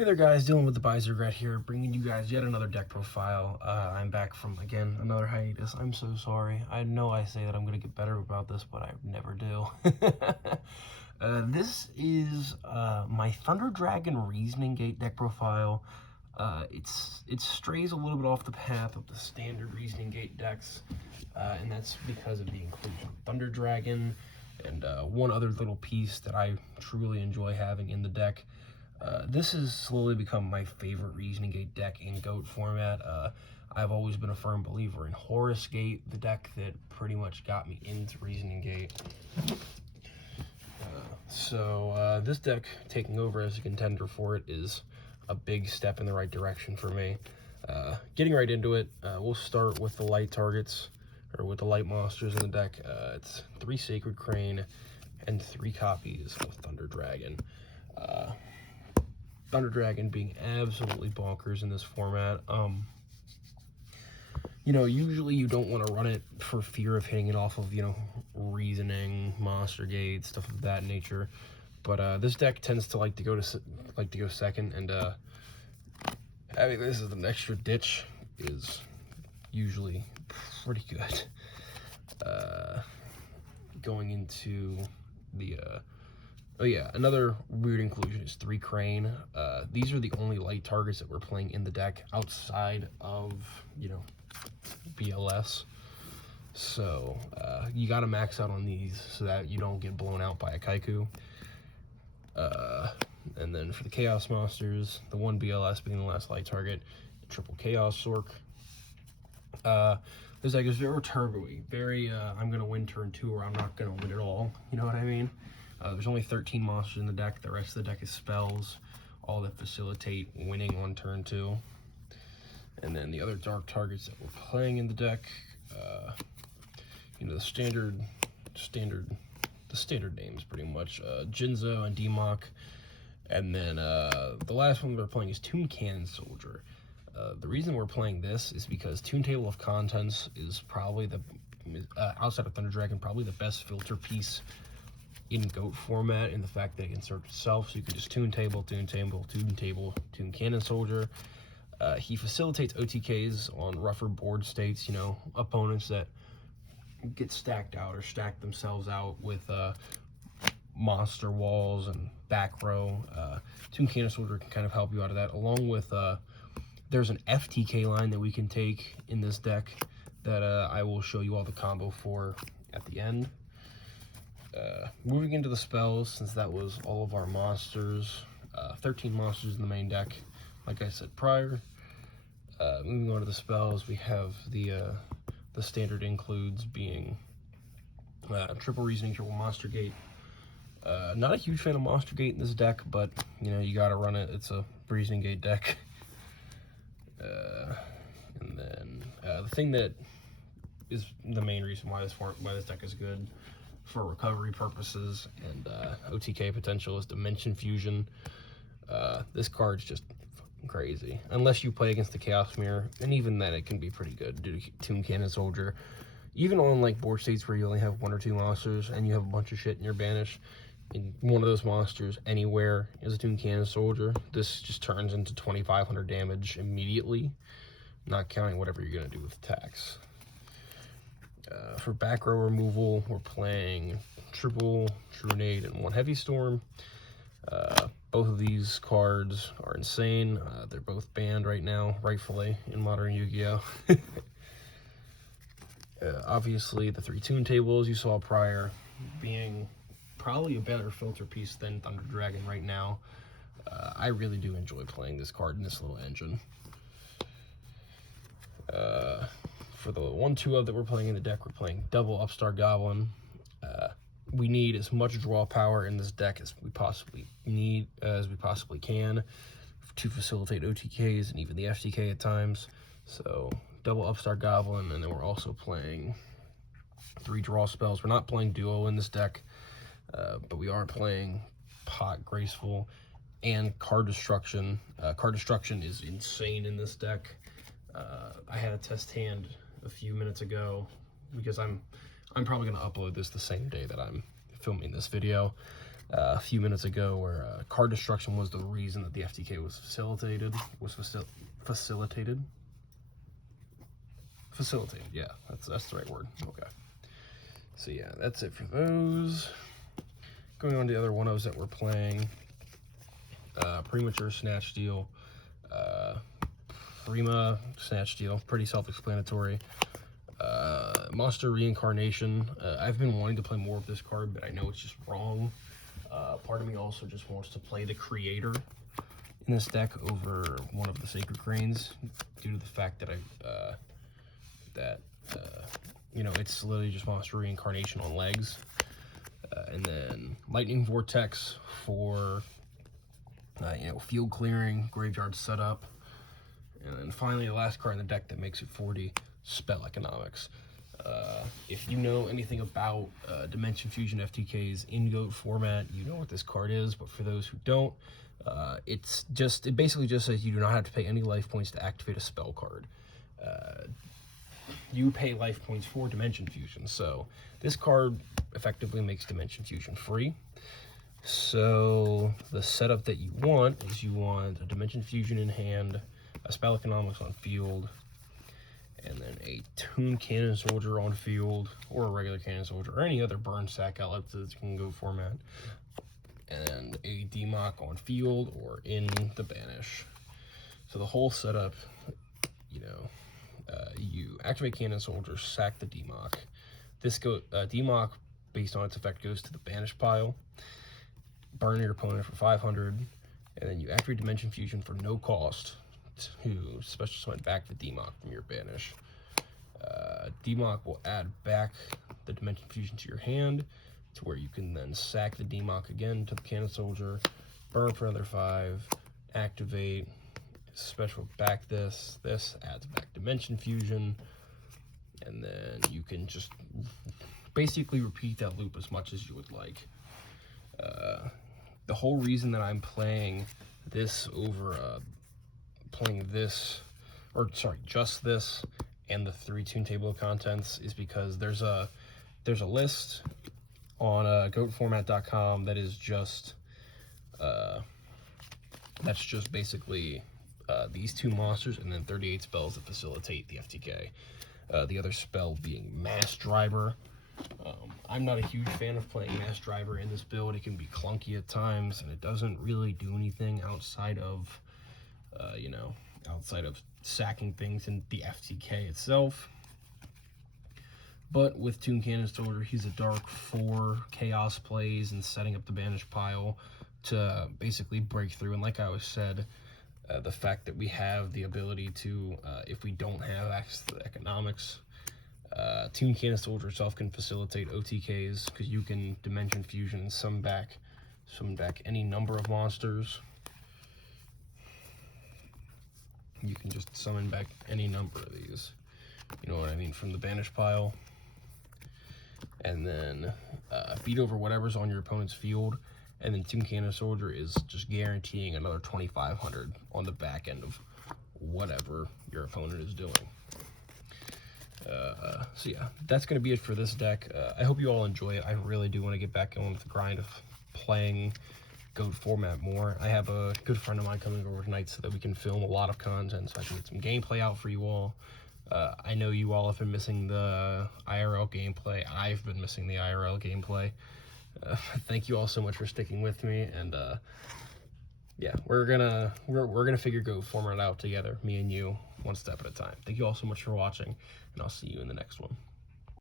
Hey there guys, dealing with TheByesRegret here, bringing you guys yet another deck profile. I'm back from, again, another hiatus. I'm so sorry. I know I say that I'm going to get better about this, but I never do. This is my Thunder Dragon Reasoning Gate deck profile. It strays a little bit off the path of the standard Reasoning Gate decks, and that's because of the inclusion of Thunder Dragon and one other little piece that I truly enjoy having in the deck. This has slowly become my favorite Reasoning Gate deck in GOAT format. I've always been a firm believer in Horus Gate, the deck that pretty much got me into Reasoning Gate. So this deck taking over as a contender for it is a big step in the right direction for me. Getting right into it, we'll start with the light targets, or with the light monsters in the deck. It's 3 Sacred Crane and 3 copies of Thunder Dragon. Thunder Dragon being absolutely bonkers in this format. You know, usually you don't want to run it for fear of hitting it off of, you know, Reasoning, Monster Gate, stuff of that nature. But this deck tends to like to go second, and having this as an extra ditch is usually pretty good. Going into the oh yeah, another weird inclusion is 3 Crane. These are the only light targets that we're playing in the deck outside of, you know, BLS. So you gotta max out on these so that you don't get blown out by a Kaiku. And then for the Chaos Monsters, the 1 BLS being the last light target, triple Chaos Sork. This deck is very turbo-y, very I'm gonna win turn 2 or I'm not gonna win at all, you know what I mean? There's only 13 monsters in the deck. The rest of the deck is spells, all that facilitate winning on turn 2. And then the other dark targets that we're playing in the deck, you know, the standard names pretty much, Jinzo and Demok. And then the last one we're playing is Toon Cannon Soldier. The reason we're playing this is because Toon Table of Contents is probably outside of Thunder Dragon, probably the best filter piece in GOAT format, in the fact that it can search itself, so you can just Toon Table, Toon Cannon Soldier. He facilitates OTKs on rougher board states, you know, opponents that get stacked out or stack themselves out with monster walls and back row. Toon Cannon Soldier can kind of help you out of that, along with there's an FTK line that we can take in this deck that I will show you all the combo for at the end. Moving into the spells, since that was all of our monsters, 13 monsters in the main deck, like I said prior. Moving on to the spells, we have the standard includes being triple Reasoning, triple Monster Gate. Not a huge fan of Monster Gate in this deck, but you know, you gotta run it. It's a Reasoning Gate deck. And then the thing that is the main reason why this deck is good for recovery purposes and OTK potential is Dimension Fusion. This card's just crazy, unless you play against the Chaos Mirror, and even then it can be pretty good due to Toon Cannon Soldier. Even on like board states where you only have 1 or 2 monsters and you have a bunch of shit in your banish, in one of those monsters anywhere is a Toon Cannon Soldier, this just turns into 2,500 damage immediately, not counting whatever you're gonna do with attacks. For back row removal, we're playing triple Trunade and 1 Heavy Storm. Both of these cards are insane. They're both banned right now, rightfully, in modern Yu-Gi-Oh! Obviously, the 3 Toon Tables you saw prior being probably a better filter piece than Thunder Dragon right now. I really do enjoy playing this card in this little engine. For the 1/2 that we're playing in the deck, we're playing double Upstart Goblin. We need as much draw power in this deck as we possibly can to facilitate OTKs and even the FTK at times. So double Upstart Goblin, and then we're also playing 3 draw spells. We're not playing duo in this deck, but we are playing Pot Graceful and Card Destruction. Card Destruction is insane in this deck. I had a test hand a few minutes ago because I'm probably going to upload this the same day that I'm filming this video. a few minutes ago, where card destruction was the reason that the FTK was facilitated. Facilitated, yeah, that's the right word. Okay. So yeah, that's it for those. Going on to the other 1-0s that we're playing. Premature Snatch Steal. Prima Snatch Steal, pretty self-explanatory. Monster Reincarnation. I've been wanting to play more of this card, but I know it's just wrong. Part of me also just wants to play the creator in this deck over one of the Sacred Cranes, due to the fact that you know, it's literally just Monster Reincarnation on legs. And then Lightning Vortex for you know, field clearing, graveyard setup. And then finally, the last card in the deck that makes it 40, Spell Economics. If you know anything about Dimension Fusion FTKs in GOAT format, you know what this card is. But for those who don't, it basically just says you do not have to pay any life points to activate a spell card. You pay life points for Dimension Fusion, so this card effectively makes Dimension Fusion free. So the setup that you want is you want a Dimension Fusion in hand, a Spell Economics on field, and then a Toon Cannon Soldier on field, or a regular Cannon Soldier, or any other burn sack outlet that can go format, and a DMOC on field or in the banish. So the whole setup, you know, you activate Cannon Soldier, sack the DMOC. This DMOC, based on its effect, goes to the banish pile. Burn your opponent for 500, and then you activate Dimension Fusion for no cost to special summon back the DMOC from your banish. DMOC will add back the Dimension Fusion to your hand, to where you can then sack the DMOC again to the Cannon Soldier, burn for another 5, activate, special back this adds back Dimension Fusion, and then you can just basically repeat that loop as much as you would like. The whole reason that I'm playing this over just this and the 3 Toon Table of Contents is because there's a list on goatformat.com that is just that's just basically these 2 monsters and then 38 spells that facilitate the FTK. The other spell being Mass Driver. I'm not a huge fan of playing Mass Driver in this build. It can be clunky at times, and it doesn't really do anything outside of, you know, outside of sacking things in the FTK itself. But with Toon Cannon Soldier, he's a dark 4 chaos plays and setting up the banish pile to basically break through. And like I always said, the fact that we have the ability to, if we don't have access to the economics, Toon Cannon Soldier itself can facilitate OTKs, because you can Dimension Fusion and summon back any number of monsters. You can just summon back any number of these, you know what I mean, from the banish pile, and then beat over whatever's on your opponent's field. And then Toon Cannon Soldier is just guaranteeing another 2,500 on the back end of whatever your opponent is doing. So yeah, that's going to be it for this deck. I hope you all enjoy it. I really do want to get back on with the grind of playing GOAT format more. I have a good friend of mine coming over tonight so that we can film a lot of content, so I can get some gameplay out for you all. I know you all have been missing the IRL gameplay. I've been missing the IRL gameplay. Thank you all so much for sticking with me, and yeah, we're gonna figure GOAT format out together, me and you, one step at a time. Thank you all so much for watching, and I'll see you in the next one.